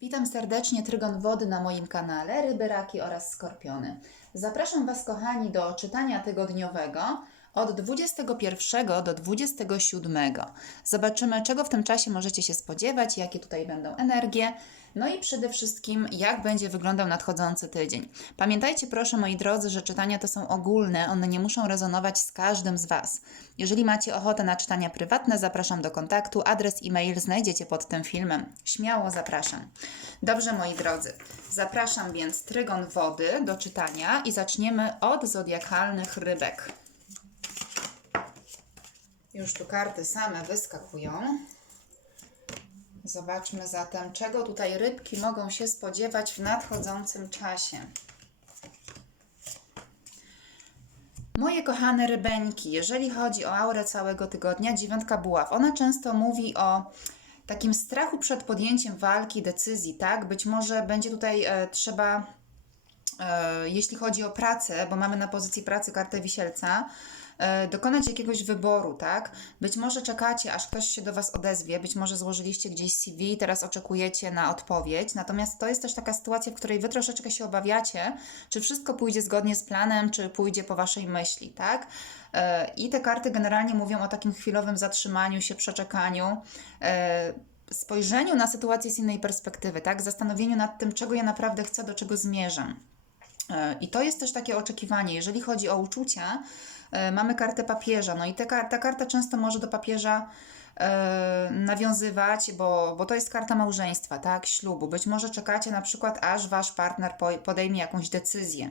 Witam serdecznie, Trygon Wody na moim kanale, ryby, raki oraz skorpiony. Zapraszam Was, kochani, do czytania tygodniowego od 21 do 27. Zobaczymy, czego w tym czasie możecie się spodziewać, jakie tutaj będą energie, no i przede wszystkim, jak będzie wyglądał nadchodzący tydzień. Pamiętajcie, proszę, moi drodzy, że czytania to są ogólne, one nie muszą rezonować z każdym z Was. Jeżeli macie ochotę na czytania prywatne, zapraszam do kontaktu. Adres e-mail znajdziecie pod tym filmem. Śmiało zapraszam. Dobrze, moi drodzy, zapraszam więc trygon wody do czytania i zaczniemy od zodiakalnych rybek. Już tu karty same wyskakują. Zobaczmy zatem, czego tutaj rybki mogą się spodziewać w nadchodzącym czasie. Moje kochane rybeńki, jeżeli chodzi o aurę całego tygodnia, dziewiątka buław, ona często mówi o takim strachu przed podjęciem walki, decyzji, tak? Być może będzie tutaj e, trzeba, jeśli chodzi o pracę, bo mamy na pozycji pracy kartę wisielca, e, dokonać jakiegoś wyboru, tak? Być może czekacie, aż ktoś się do Was odezwie, być może złożyliście gdzieś CV, teraz oczekujecie na odpowiedź, natomiast to jest też taka sytuacja, w której Wy troszeczkę się obawiacie, czy wszystko pójdzie zgodnie z planem, czy pójdzie po Waszej myśli, tak? E, I te karty generalnie mówią o takim chwilowym zatrzymaniu się, przeczekaniu, e, spojrzeniu na sytuację z innej perspektywy, tak? Zastanowieniu nad tym, czego ja naprawdę chcę, do czego zmierzam. I to jest też takie oczekiwanie. Jeżeli chodzi o uczucia, e, mamy kartę papieża. No i te, ta karta często może do papieża e, nawiązywać, bo, bo to jest karta małżeństwa, tak? Ślubu. Być może czekacie na przykład, aż wasz partner po- podejmie jakąś decyzję.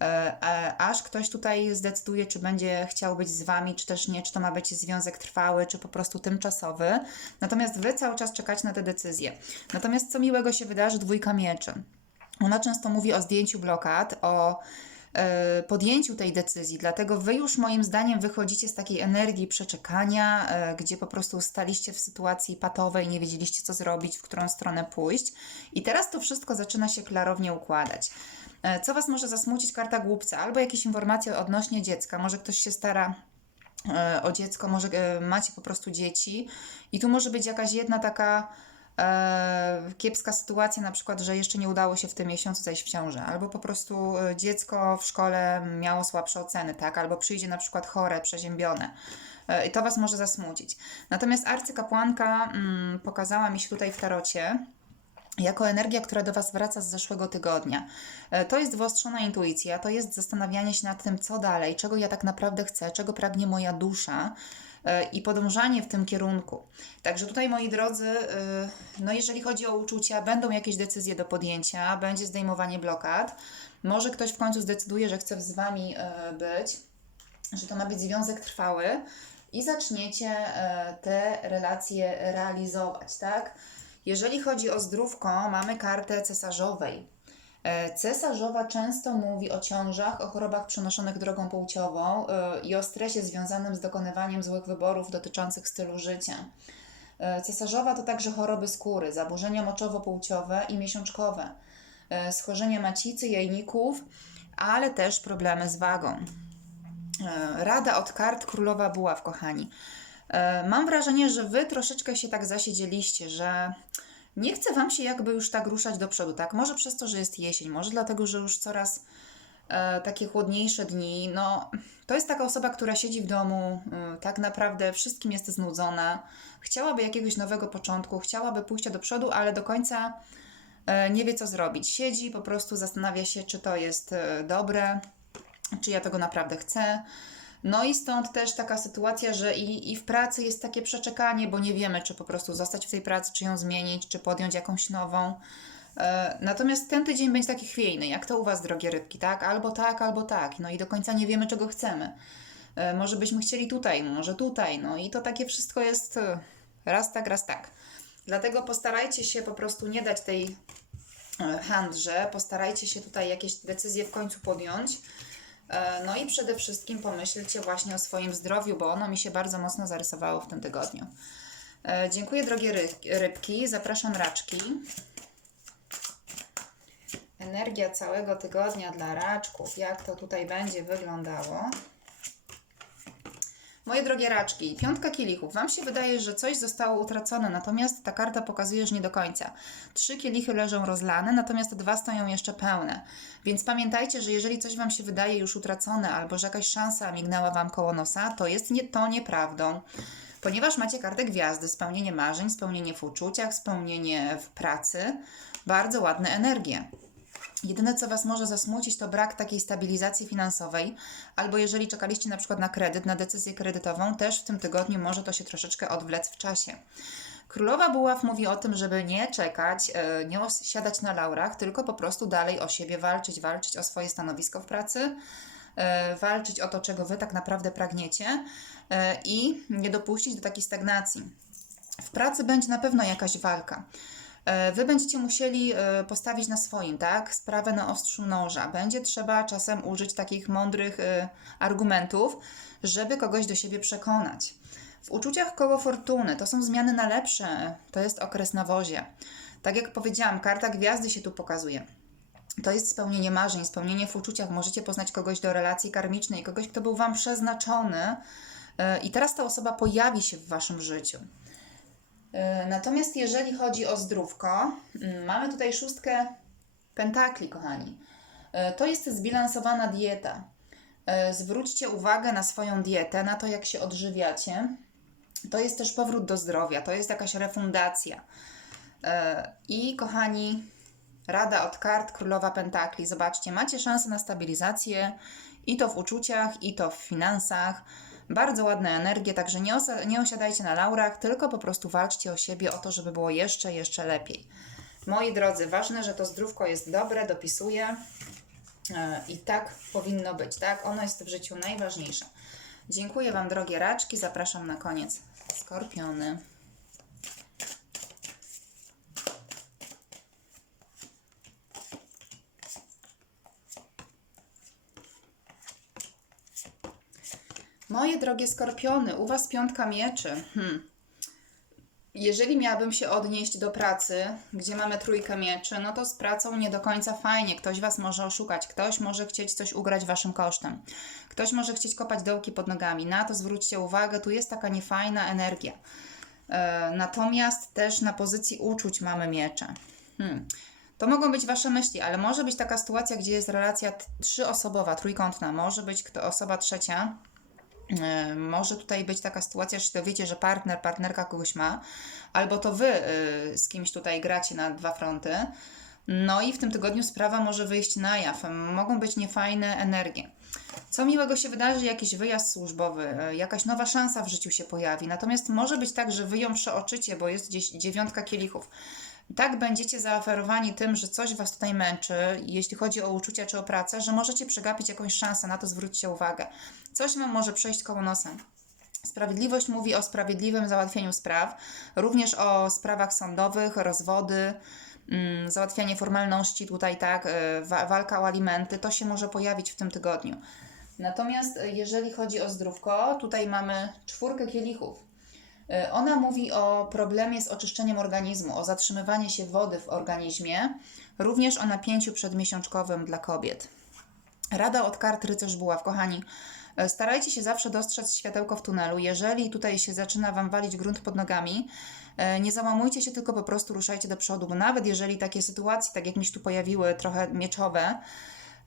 E, aż ktoś tutaj zdecyduje, czy będzie chciał być z wami, czy też nie, czy to ma być związek trwały, czy po prostu tymczasowy. Natomiast wy cały czas czekacie na te decyzje. Natomiast co miłego się wydarzy, dwójka mieczy. Ona często mówi o zdjęciu blokad, o e, podjęciu tej decyzji, dlatego wy już moim zdaniem wychodzicie z takiej energii przeczekania, e, gdzie po prostu staliście w sytuacji patowej, nie wiedzieliście co zrobić, w którą stronę pójść i teraz to wszystko zaczyna się klarownie układać. E, Co Was może zasmucić? Karta głupca albo jakieś informacje odnośnie dziecka. Może ktoś się stara o dziecko, może macie po prostu dzieci i tu może być jakaś jedna taka kiepska sytuacja, na przykład, że jeszcze nie udało się w tym miesiącu zajść w ciążę, albo po prostu e, dziecko w szkole miało słabsze oceny, tak, albo przyjdzie na przykład chore, przeziębione. E, I to Was może zasmucić. Natomiast arcykapłanka mm, pokazała mi się tutaj w tarocie, jako energia, która do Was wraca z zeszłego tygodnia. E, To jest wyostrzona intuicja, to jest zastanawianie się nad tym, co dalej, czego ja tak naprawdę chcę, czego pragnie moja dusza e, i podążanie w tym kierunku. Także tutaj, moi drodzy, e, no jeżeli chodzi o uczucia, będą jakieś decyzje do podjęcia, będzie zdejmowanie blokad. Może ktoś w końcu zdecyduje, że chce z Wami e, być, że to ma być związek trwały i zaczniecie e, te relacje realizować, tak? Jeżeli chodzi o zdrówko, mamy kartę cesarzowej. E, Cesarzowa często mówi o ciążach, o chorobach przenoszonych drogą płciową e, i o stresie związanym z dokonywaniem złych wyborów dotyczących stylu życia. E, Cesarzowa to także choroby skóry, zaburzenia moczowo-płciowe i miesiączkowe, schorzenia macicy, jajników, ale też problemy z wagą. Rada od kart Królowa Buław, kochani. E, Mam wrażenie, że wy troszeczkę się tak zasiedzieliście, że nie chce wam się jakby już tak ruszać do przodu, tak? Może przez to, że jest jesień, może dlatego, że już coraz e, takie chłodniejsze dni. No, to jest taka osoba, która siedzi w domu, y, tak naprawdę wszystkim jest znudzona, chciałaby jakiegoś nowego początku, chciałaby pójścia do przodu, ale do końca e, nie wie, co zrobić. Siedzi, po prostu zastanawia się, czy to jest e, dobre, czy ja tego naprawdę chcę. No i stąd też taka sytuacja, że i, i w pracy jest takie przeczekanie, bo nie wiemy, czy po prostu zostać w tej pracy, czy ją zmienić, czy podjąć jakąś nową. E, Natomiast ten tydzień będzie taki chwiejny, jak to u Was, drogie rybki, tak? Albo tak, albo tak. No i do końca nie wiemy, czego chcemy. E, Może byśmy chcieli tutaj, może tutaj. No i to takie wszystko jest e, raz tak, raz tak. Dlatego postarajcie się po prostu nie dać tej handrze, postarajcie się tutaj jakieś decyzje w końcu podjąć. E, No i przede wszystkim pomyślcie właśnie o swoim zdrowiu, bo ono mi się bardzo mocno zarysowało w tym tygodniu. E, Dziękuję drogie ry- rybki, zapraszam raczki. Energia całego tygodnia dla raczków, jak to tutaj będzie wyglądało. Moje drogie raczki, piątka kielichów. Wam się wydaje, że coś zostało utracone, natomiast ta karta pokazuje, że nie do końca. Trzy kielichy leżą rozlane, natomiast dwa stoją jeszcze pełne. Więc pamiętajcie, że jeżeli coś Wam się wydaje już utracone, albo że jakaś szansa mignęła Wam koło nosa, to jest nie, to nieprawdą. Ponieważ macie kartę gwiazdy, spełnienie marzeń, spełnienie w uczuciach, spełnienie w pracy, bardzo ładne energie. Jedyne, co Was może zasmucić, to brak takiej stabilizacji finansowej, albo jeżeli czekaliście na przykład na kredyt, na decyzję kredytową, też w tym tygodniu może to się troszeczkę odwlec w czasie. Królowa Buław mówi o tym, żeby nie czekać, e, nie siadać na laurach, tylko po prostu dalej o siebie walczyć, walczyć o swoje stanowisko w pracy, e, walczyć o to, czego Wy tak naprawdę pragniecie e, i nie dopuścić do takiej stagnacji. W pracy będzie na pewno jakaś walka. E, Wy będziecie musieli e, postawić na swoim, tak? Sprawę na ostrzu noża. Będzie trzeba czasem użyć takich mądrych e, argumentów, żeby kogoś do siebie przekonać. W uczuciach koło fortuny to są zmiany na lepsze, to jest okres na wozie. Tak jak powiedziałam, karta gwiazdy się tu pokazuje. To jest spełnienie marzeń, spełnienie w uczuciach. Możecie poznać kogoś do relacji karmicznej, kogoś, kto był Wam przeznaczony, i teraz ta osoba pojawi się w Waszym życiu. E, Natomiast jeżeli chodzi o zdrówko, mm, mamy tutaj szóstkę pentakli, kochani. E, To jest zbilansowana dieta. E, Zwróćcie uwagę na swoją dietę, na to, jak się odżywiacie. To jest też powrót do zdrowia, to jest jakaś refundacja. I kochani, rada od kart Królowa Pentakli. Zobaczcie, macie szansę na stabilizację i to w uczuciach, i to w finansach. Bardzo ładne energie, także nie, nie osiadajcie na laurach, tylko po prostu walczcie o siebie, o to, żeby było jeszcze, jeszcze lepiej. Moi drodzy, ważne, że to zdrówko jest dobre, dopisuje i tak powinno być, tak? Ono jest w życiu najważniejsze. Dziękuję Wam, drogie raczki. Zapraszam na koniec skorpiony. Moje drogie skorpiony, u Was piątka mieczy. Hmm. Jeżeli miałabym się odnieść do pracy, gdzie mamy trójkę mieczy, no to z pracą nie do końca fajnie. Ktoś Was może oszukać, ktoś może chcieć coś ugrać Waszym kosztem. Ktoś może chcieć kopać dołki pod nogami. Na to zwróćcie uwagę, tu jest taka niefajna energia. E, natomiast też na pozycji uczuć mamy miecze. Hmm. To mogą być Wasze myśli, ale może być taka sytuacja, gdzie jest relacja trzyosobowa, trójkątna. Może być kto, osoba trzecia, Może tutaj być taka sytuacja, że dowiecie, że partner, partnerka kogoś ma, albo to wy y, z kimś tutaj gracie na dwa fronty. No i w tym tygodniu sprawa może wyjść na jaw. Mogą być niefajne energie. Co miłego się wydarzy, jakiś wyjazd służbowy, y, jakaś nowa szansa w życiu się pojawi. Natomiast może być tak, że wy ją przeoczycie, bo jest gdzieś dziewiątka kielichów. Tak będziecie zaoferowani tym, że coś was tutaj męczy, jeśli chodzi o uczucia czy o pracę, że możecie przegapić jakąś szansę, na to zwróćcie uwagę. Coś wam może przejść koło nosa. Sprawiedliwość mówi o sprawiedliwym załatwieniu spraw, również o sprawach sądowych, rozwody, mm, załatwianie formalności, tutaj tak, y, wa- walka o alimenty, to się może pojawić w tym tygodniu. Natomiast y, jeżeli chodzi o zdrówko, tutaj mamy czwórkę kielichów. Y, Ona mówi o problemie z oczyszczeniem organizmu, o zatrzymywaniu się wody w organizmie, również o napięciu przedmiesiączkowym dla kobiet. Rada od kart rycerz buław. Kochani, starajcie się zawsze dostrzec światełko w tunelu. Jeżeli tutaj się zaczyna Wam walić grunt pod nogami, e, nie załamujcie się, tylko po prostu ruszajcie do przodu, bo nawet jeżeli takie sytuacje, tak jak mi się tu pojawiły, trochę mieczowe,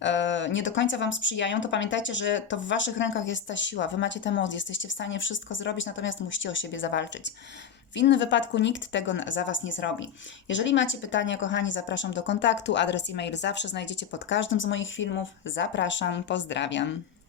e, nie do końca Wam sprzyjają, to pamiętajcie, że to w Waszych rękach jest ta siła. Wy macie tę moc, jesteście w stanie wszystko zrobić, natomiast musicie o siebie zawalczyć. W innym wypadku nikt tego za Was nie zrobi. Jeżeli macie pytania, kochani, zapraszam do kontaktu. Adres e-mail zawsze znajdziecie pod każdym z moich filmów. Zapraszam, pozdrawiam.